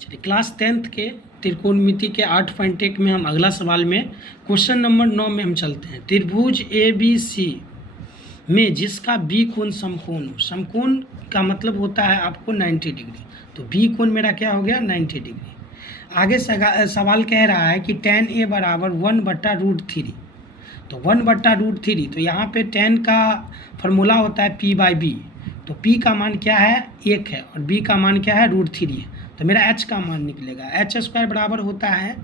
चलिए class 10th के त्रिकोणमिति के 8.1 में हम अगला सवाल में क्वेश्चन नंबर 9 में हम चलते हैं। त्रिभुज ए बी सी में जिसका बी कोण समकोण हो, समकोण का मतलब होता है आपको 90 डिग्री, तो बी कोण मेरा क्या हो गया 90 डिग्री। आगे सवाल कह रहा है कि tan a बराबर 1/√3, तो 1/√3, तो यहाँ पे tan का फॉर्मूला होता है p/b, तो p का मान क्या है 1 है और b का मान क्या है √3 है, तो मेरा h का मान निकलेगा h² बराबर होता है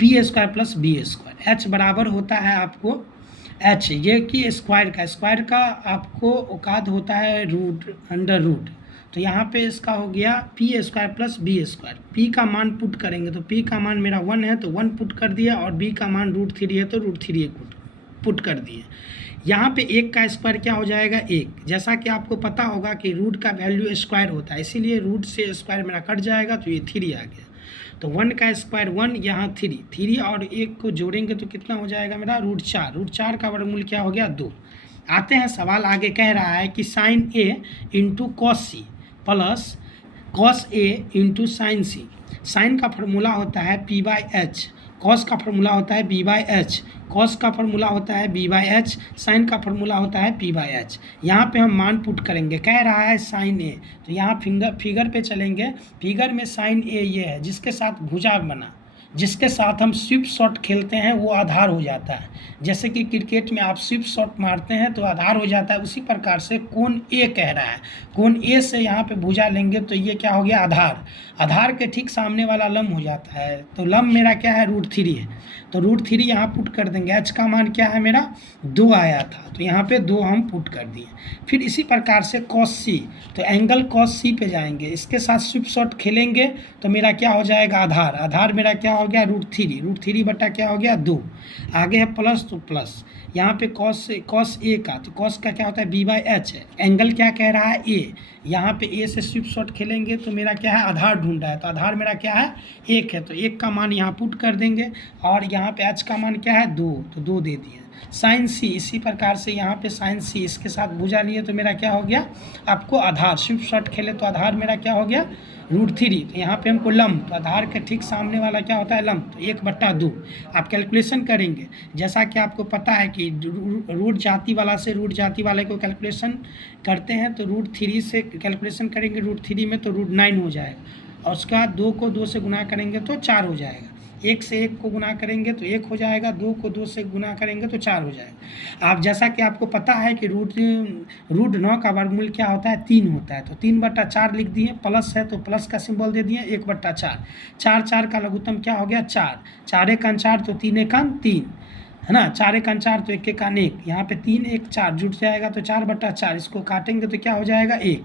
p² प्लस b²। h बराबर होता है आपको h ये कि स्क्वायर का आपको औकात होता है √√, तो यहाँ पे इसका हो गया p² प्लस b²। p का मान पुट करेंगे तो p का मान मेरा 1 है तो 1 पुट कर दिया और b का मान √3 है तो √3 पुट कर दिए। यहाँ पे 1 का स्क्वायर क्या हो जाएगा 1, जैसा कि आपको पता होगा कि रूट का वैल्यू स्क्वायर होता है, इसीलिए रूट से स्क्वायर मेरा कट जाएगा तो ये 3 आ गया। तो 1 का स्क्वायर 1, यहाँ 3 और 1 को जोड़ेंगे तो कितना हो जाएगा मेरा √4 का वर्गमूल क्या हो गया 2। आते हैं सवाल आगे कह रहा है कि sine A into cos C plus cos A into sine C. Sine का फॉर्मूला होता है p/h, कॉस का फॉर्मूला होता है b/h, कॉस का फॉर्मूला होता है b/h, साइन का फॉर्मूला होता है p/h। यहाँ पे हम मान पुट करेंगे, कह रहा है साइन ए, तो यहाँ फिगर पे चलेंगे। फिगर में साइन ए ये है जिसके साथ भुजा बना, जिसके साथ हम स्वीप शॉट खेलते हैं वो आधार हो जाता है। जैसे कि क्रिकेट में आप स्वीप शॉट मारते हैं तो आधार हो जाता है, उसी प्रकार से कोण ए कह रहा है, कोण ए से यहाँ पे भुजा लेंगे तो ये क्या हो गया आधार, आधार के ठीक सामने वाला लंब हो जाता है, तो लंब मेरा क्या है √3 है, तो √3 यहाँ पुट कर देंगे। h का मान क्या है मेरा 2 आया था, तो यहाँ पे 2 हम पुट कर दिए। फिर इसी प्रकार से cos c, तो एंगल cos c पे जाएंगे, इसके साथ स्वीप शॉट खेलेंगे तो मेरा क्या हो जाएगा आधार, आधार मेरा क्या हो गया √3 बटा क्या हो गया 2। आगे है प्लस, तो प्लस यहाँ पे cos a का, तो cos का क्या होता है b/h है, एंगल क्या कह रहा है a, यहाँ पे a से स्वीप शॉट खेलेंगे तो मेरा क्या है आधार ढूंढ रहा है, तो आधार मेरा क्या है 1 है, तो 1 का मान यहाँ पुट कर देंगे और यहाँ पे h का मान क्या है 2, तो 2 दे दिए। साइन सी, इसी प्रकार से यहाँ पे साइन सी, इसके साथ भुजा लिए तो मेरा क्या हो गया आपको आधार, स्वीप शॉट खेले तो आधार मेरा क्या हो गया √3, तो यहाँ पे हमको लंब, तो आधार के ठीक सामने वाला क्या होता है लंब, तो 1/2 आप कैलकुलेशन करेंगे। जैसा कि आपको पता है कि रूट जाति वाला से रूट जाति वाले को कैलकुलेशन करते हैं तो √3 से कैलकुलेशन करेंगे, √3 में तो √9 हो जाएगा और उसके बाद 2 को 2 से गुना करेंगे तो 4 हो जाएगा, 1 से 1 को गुना करेंगे तो 1 हो जाएगा, 2 को 2 से गुना करेंगे तो 4 हो जाएगा। आप जैसा कि आपको पता है कि √9 का वर्गमूल क्या होता है 3 होता है, तो 3/4 लिख दिए, प्लस है तो प्लस का सिंबल दे दिए 1/4, 4 का लघुत्तम क्या हो गया 4 1 4, तो 3 1 3 है ना, 4 1 4 तो 1 1 1, यहाँ पे 3 1 4 जुट जाएगा तो 4/4, इसको काटेंगे तो क्या हो जाएगा 1।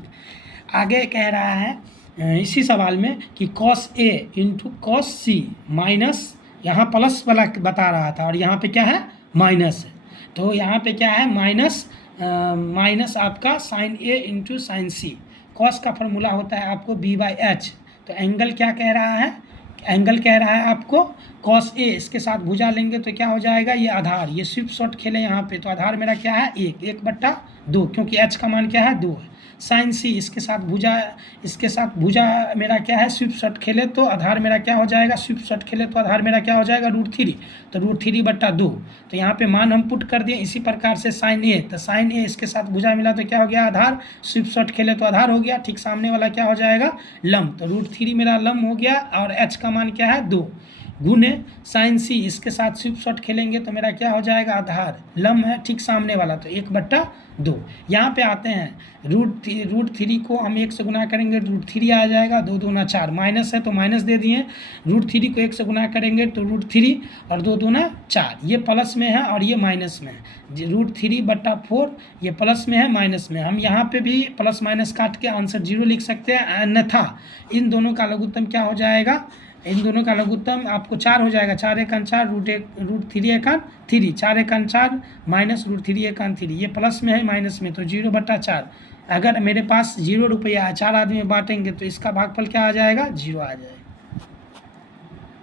आगे कह रहा है इसी सवाल में कि cos a into cos c minus, यहाँ प्लस वाला बता रहा था और यहाँ पे क्या है माइनस है, तो यहाँ पे क्या है माइनस आपका sine a into sine c। cos का फॉर्मूला होता है आपको b/h, तो एंगल क्या कह रहा है, एंगल कह रहा है आपको cos a, इसके साथ भुजा लेंगे तो क्या हो जाएगा ये आधार, ये स्वीप शॉट खेले यहाँ पे तो आधार मेरा क्या है 1/2, क्योंकि h का मान क्या है 2 है। साइन सी, इसके साथ भुजा मेरा क्या है स्वीप शॉट खेले तो आधार मेरा क्या हो जाएगा, स्वीप शॉट खेले तो आधार मेरा क्या हो जाएगा √3, तो √3/2, तो यहाँ पे मान हम पुट कर दिए। इसी प्रकार से साइन ए, तो साइन ए इसके साथ भुजा मिला तो क्या हो गया आधार, स्वीप शॉट खेले तो आधार हो गया, ठीक सामने वाला क्या हो जाएगा लंब, तो √3 मेरा लंब हो गया और h का मान क्या है 2 गुने साइन सी, इसके साथ स्वीप शॉट खेलेंगे तो मेरा क्या हो जाएगा आधार, लंब है ठीक सामने वाला तो 1/2। यहाँ पे आते हैं √3 को हम 1 से गुना करेंगे √3 आ जाएगा, 2 2 4, माइनस है तो माइनस दे दिए, √3 को 1 से गुना करेंगे तो √3 और 2 2 4, ये प्लस में है और ये माइनस में है, √3/4 ये प्लस में है माइनस में, हम यहाँ पे भी प्लस माइनस काट के आंसर 0 लिख सकते हैं, अन्यथा इन दोनों का लघुत्तम क्या हो जाएगा, इन दोनों का लघुत्तम आपको 4 हो जाएगा, 4 1 4 √3 1 3, 4 1 4 माइनस √3 1 3, ये प्लस में है माइनस में तो 0/4। अगर मेरे पास 0 रुपया है, 4 आदमी में बांटेंगे तो इसका भागफल क्या आ जाएगा 0 आ जाएगा।